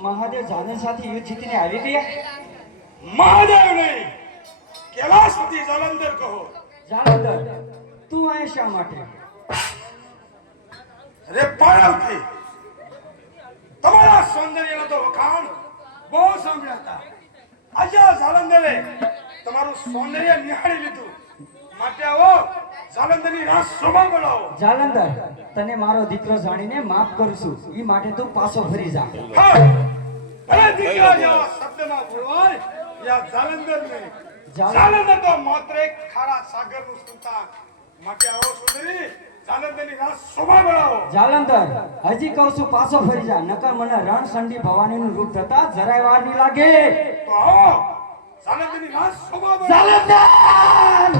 મહાદેવ જાનન સાથે યુદ્ધ જીતીને આવી ગયા? મહાદેવ નહીં, કૈલાસપતિ જાલંધર કહો. જાલંધર, તું અહીં શા માટે? અરે પાણવથી તમારા સૌંદર્યનો તો વખાણ બહુ સાંભળ્યા હતા. આજે આ જાલંધરે તમારું સૌંદર્ય નિહાળી લીધું. માટે આવો જાલંધરની રાસ શોભા બોલાવો. જાલંધર, તને મારો દીકરો જાણીને માફ કરું છું. ઈ માટે તું પાછો ફરી જા. હા, અરે દીકરા જેવા શબ્દમાં બોલવાય યા જાલંધર નહીં. જાલંધર તો માત્ર એક ખારા સાગરનું સંતાન. માટે આવો સુંદરી જાલંધરની રાસ શોભા બોલાવો. જાલંધર, હજી કહું છું પાછો ફરી જા, નકર મને રણસંડી ભવાનીનું રૂપ થતા જરાય વાર નહીં લાગે. તો આવો જાલંધરની રાસ શોભા બોલાવો. જાલંધર!